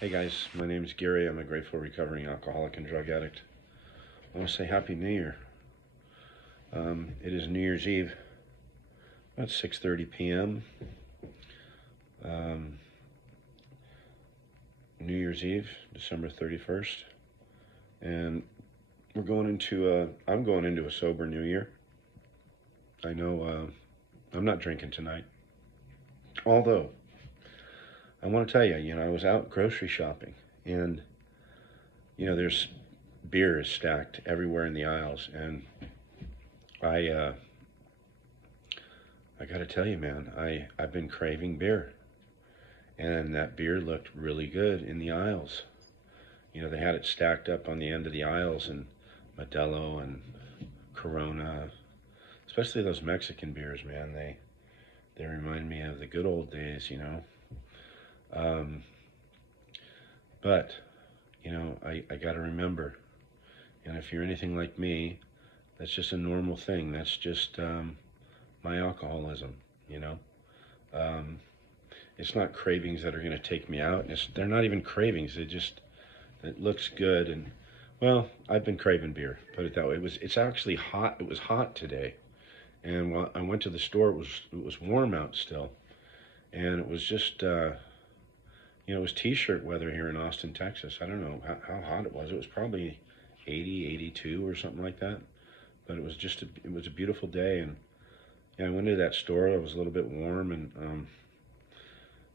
Hey guys, my name is Gary. I'm a grateful recovering alcoholic and drug addict. I want to say Happy New Year. It is New Year's Eve, about 6:30 p.m. Um, New Year's Eve, December 31st, and I'm going into a sober New Year. I know I'm not drinking tonight, although I want to tell you, I was out grocery shopping, and there's beer is stacked everywhere in the aisles, and I uh, I gotta tell you, man, I've been craving beer, and that beer looked really good in the aisles. They had it stacked up on the end of the aisles, and Modelo and Corona, especially those Mexican beers, man. They remind me of the good old days. Um, but I got to remember, and if you're anything like me, that's just a normal thing. That's just my alcoholism. You know, um, it's not cravings that are going to take me out. They're not even cravings. It looks good, and well, I've been craving beer. Put it that way. It's actually hot. It was hot today, and when I went to the store, it was warm out still, and it was just it was t-shirt weather here in Austin, Texas. I don't know how hot it was. It was probably 80, 82 or something like that. But it was a beautiful day, and yeah, I went into that store. It was a little bit warm, and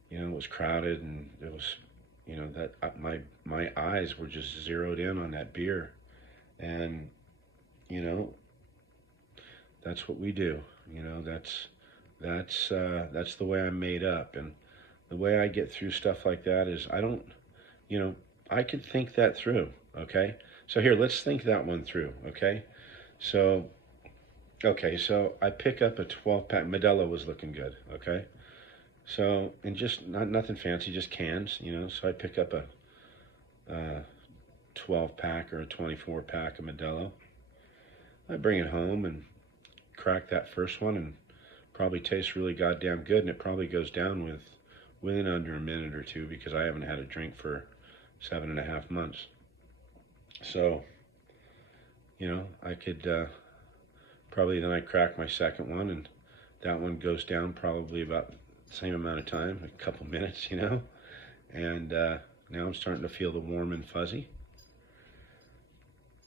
it was crowded, and it was, that my eyes were just zeroed in on that beer, and you know, that's what we do. That's the way I'm made up, and the way I get through stuff like that is I don't, you know, I could think that through. Okay, so here, let's think that one through. So so I pick up a 12 pack. Modelo was looking good. Okay, so, and just nothing fancy, just cans. So I pick up a 12 pack or a 24 pack of Modelo. I bring it home and crack that first one, and probably tastes really goddamn good, and it probably goes down within under a minute or two, because I haven't had a drink for 7.5 months. So, I could probably, then I crack my second one, and that one goes down probably about the same amount of time, a couple minutes. And now I'm starting to feel the warm and fuzzy,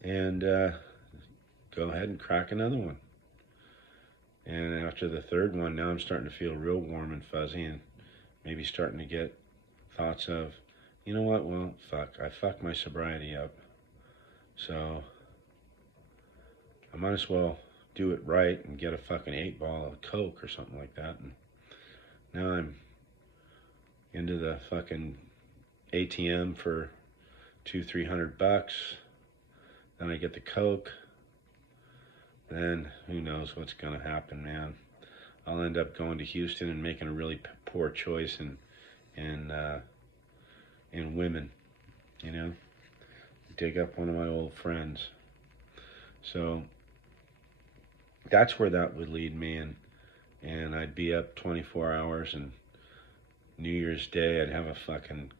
and go ahead and crack another one. And after the third one, now I'm starting to feel real warm and fuzzy, and maybe starting to get thoughts of, you know what, well, fuck, I fucked my sobriety up, so I might as well do it right and get a fucking 8 ball of Coke or something like that. And now I'm into the fucking ATM for $200-300. Then I get the Coke. Then who knows what's gonna happen, man. I'll end up going to Houston and making a really poor choice in women, dig up one of my old friends. So that's where that would lead me, and I'd be up 24 hours, and New Year's Day I'd have a fucking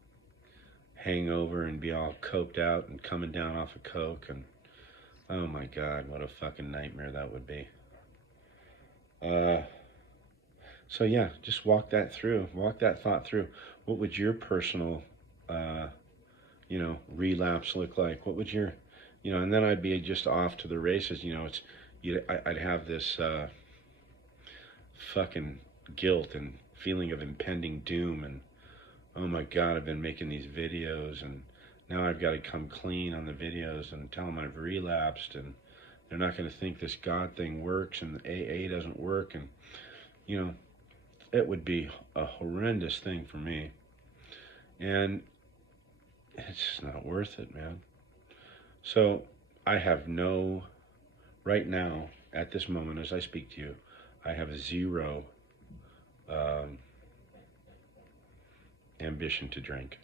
hangover and be all coked out and coming down off of Coke, and oh my God, what a fucking nightmare that would be. So yeah, just walk that thought through. What would your personal, relapse look like? What would and then I'd be just off to the races. I'd have this fucking guilt and feeling of impending doom, and oh my God, I've been making these videos, and now I've got to come clean on the videos and tell them I've relapsed, and they're not going to think this God thing works, and the AA doesn't work, and it would be a horrendous thing for me, and it's just not worth it, man. So I have right now, at this moment, as I speak to you, I have zero ambition to drink.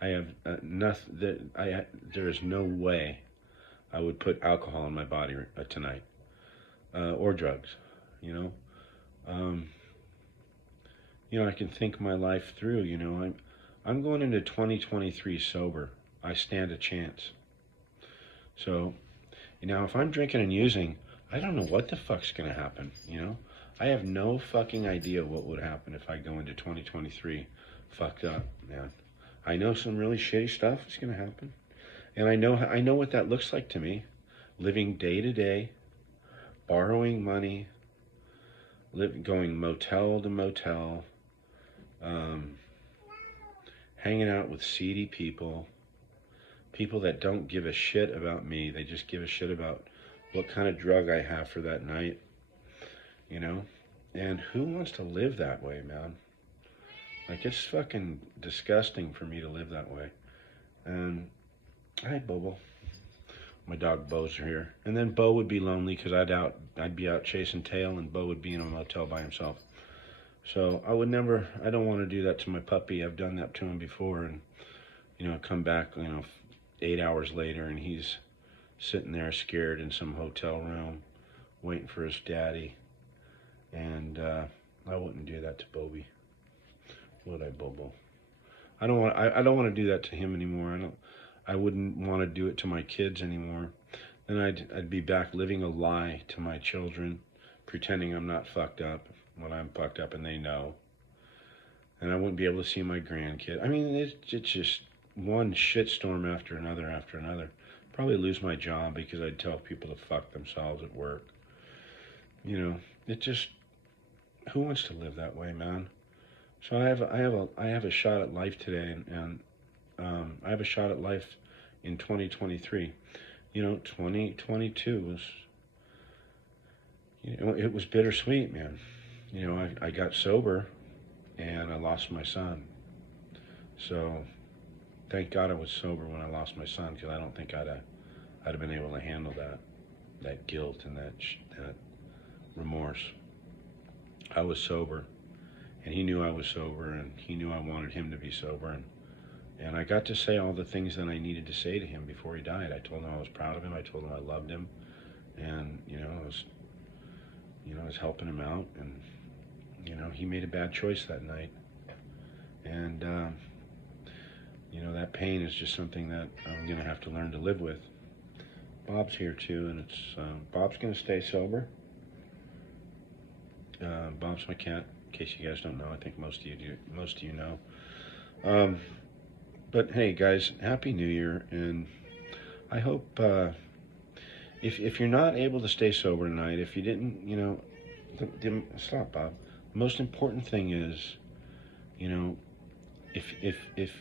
I have nothing. There is no way I would put alcohol in my body tonight, or drugs. You know, um, I can think my life through. I'm going into 2023 sober. I stand a chance. So, if I'm drinking and using, I don't know what the fuck's gonna happen, I have no fucking idea what would happen if I go into 2023 fucked up, man. I know some really shitty stuff is gonna happen. And I know what that looks like to me. Living day to day, borrowing money, going motel to motel, um, hanging out with seedy people, people that don't give a shit about me. They just give a shit about what kind of drug I have for that night, you know? And who wants to live that way, man? Like, it's fucking disgusting for me to live that way. And, hi, Bobo. My dog Bo's here. And then Bo would be lonely because I'd be out chasing tail, and Bo would be in a motel by himself. So I don't want to do that to my puppy. I've done that to him before, and, come back, 8 hours later, and he's sitting there scared in some hotel room, waiting for his daddy. And I wouldn't do that to Bobby, would I, Bobo? I don't want to do that to him anymore. I wouldn't want to do it to my kids anymore. Then I'd be back living a lie to my children, pretending I'm not fucked up when I'm fucked up and they know. And I wouldn't be able to see my grandkid. I mean, it's just one shitstorm after another after another. Probably lose my job because I'd tell people to fuck themselves at work. It just, who wants to live that way, man? So I have a shot at life today, and I have a shot at life in 2023. 2022 was, it was bittersweet, man. I got sober, and I lost my son. So, thank God I was sober when I lost my son, because I don't think I'd have been able to handle that guilt and that remorse. I was sober, and he knew I was sober, and he knew I wanted him to be sober, and I got to say all the things that I needed to say to him before he died. I told him I was proud of him. I told him I loved him, and I was helping him out, and he made a bad choice that night, and that pain is just something that I'm gonna have to learn to live with. Bob's here too, and it's Bob's gonna stay sober. Bob's my cat. In case you guys don't know, I think most of you know. But hey, guys, Happy New Year, and I hope if you're not able to stay sober tonight, if you didn't, stop, Bob. The most important thing is, if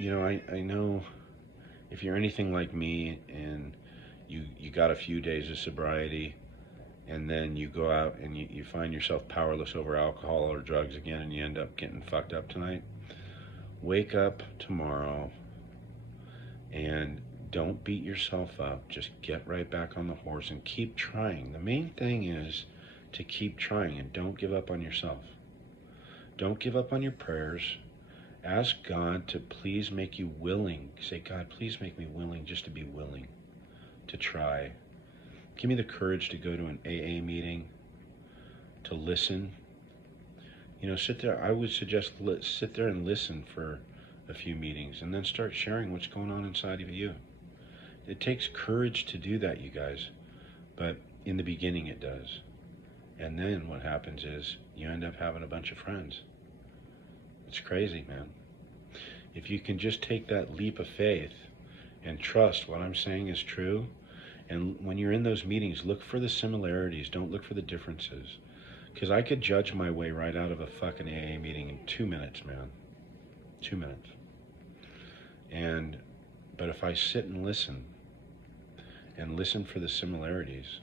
I know if you're anything like me and you got a few days of sobriety, and then you go out and you find yourself powerless over alcohol or drugs again, and you end up getting fucked up tonight, wake up tomorrow and don't beat yourself up. Just get right back on the horse and keep trying. The main thing is to keep trying, and don't give up on yourself. Don't give up on your prayers. Ask God to please make you willing. Say, God, please make me willing, just to be willing to try. Give me the courage to go to an AA meeting, to listen. Sit there. I would suggest sit there and listen for a few meetings, and then start sharing what's going on inside of you. It takes courage to do that, you guys, but in the beginning it does. And then what happens is you end up having a bunch of friends. It's crazy, man. If you can just take that leap of faith and trust what I'm saying is true, and when you're in those meetings, look for the similarities, don't look for the differences. Because I could judge my way right out of a fucking AA meeting in 2 minutes, man. 2 minutes. But if I sit and listen for the similarities,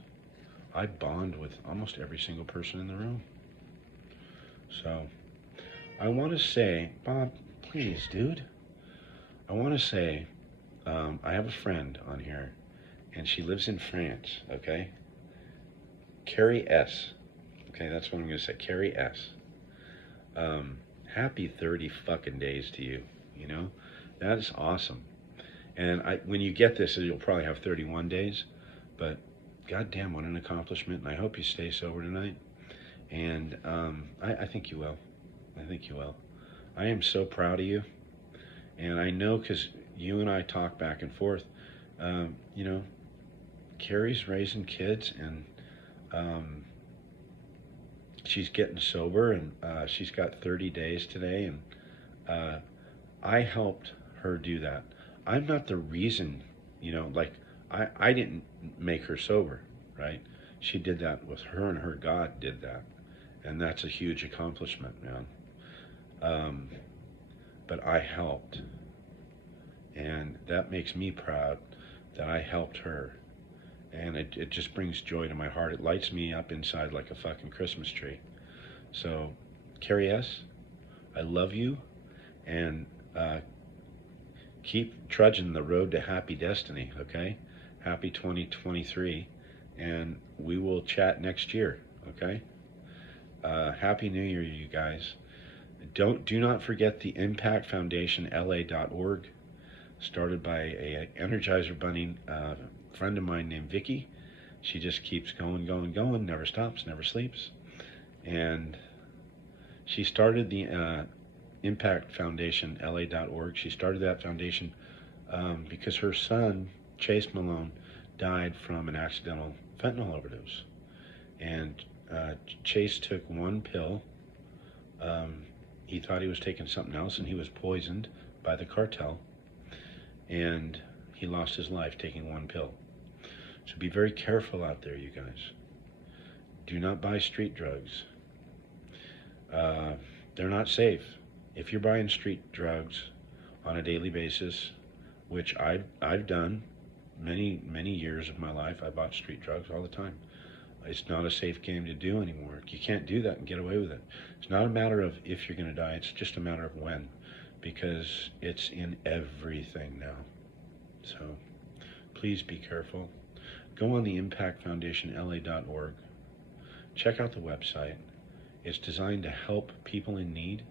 I bond with almost every single person in the room. So, I want to say, Bob, please, dude. I want to say, I have a friend on here, and she lives in France, okay? Carrie S. Okay, that's what I'm going to say, Carrie S. Happy 30 fucking days to you, That is awesome. And when you get this, you'll probably have 31 days, but goddamn, what an accomplishment, and I hope you stay sober tonight. And I think you will. I think you will. I am so proud of you. And I know because you and I talk back and forth, you know, Carrie's raising kids, and um, she's getting sober, and she's got 30 days today, and uh, I helped her do that. I'm not the reason, like I didn't make her sober, right? She did that with her, and her God did that, and that's a huge accomplishment, man. Um, but I helped, and that makes me proud that I helped her, and it just brings joy to my heart. It lights me up inside like a fucking Christmas tree. So, Carrie S., I love you, and uh, keep trudging the road to happy destiny, okay? Happy 2023, and we will chat next year, okay? Happy New Year, you guys. Do not forget the Impact Foundation LA.org, started by a Energizer Bunny friend of mine named Vicky. She just keeps going, going, going, never stops, never sleeps. And she started the Impact Foundation LA.org. She started that foundation because her son, Chase Malone, died from an accidental fentanyl overdose. And Chase took one pill. He thought he was taking something else, and he was poisoned by the cartel, and he lost his life taking one pill. So be very careful out there, you guys. Do not buy street drugs. Uh, they're not safe. If you're buying street drugs on a daily basis, which I've done many years of my life, I bought street drugs all the time. It's not a safe game to do anymore. You can't do that and get away with it. It's not a matter of if you're going to die, it's just a matter of when, because it's in everything now. So please be careful. Go on the Impact Foundation LA.org. Check out the website. It's designed to help people in need,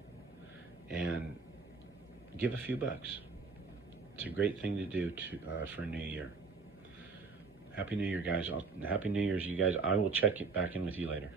and give a few bucks. It's a great thing to do for a new year. Happy New Year, guys. Happy New Year's, you guys. I will check it back in with you later.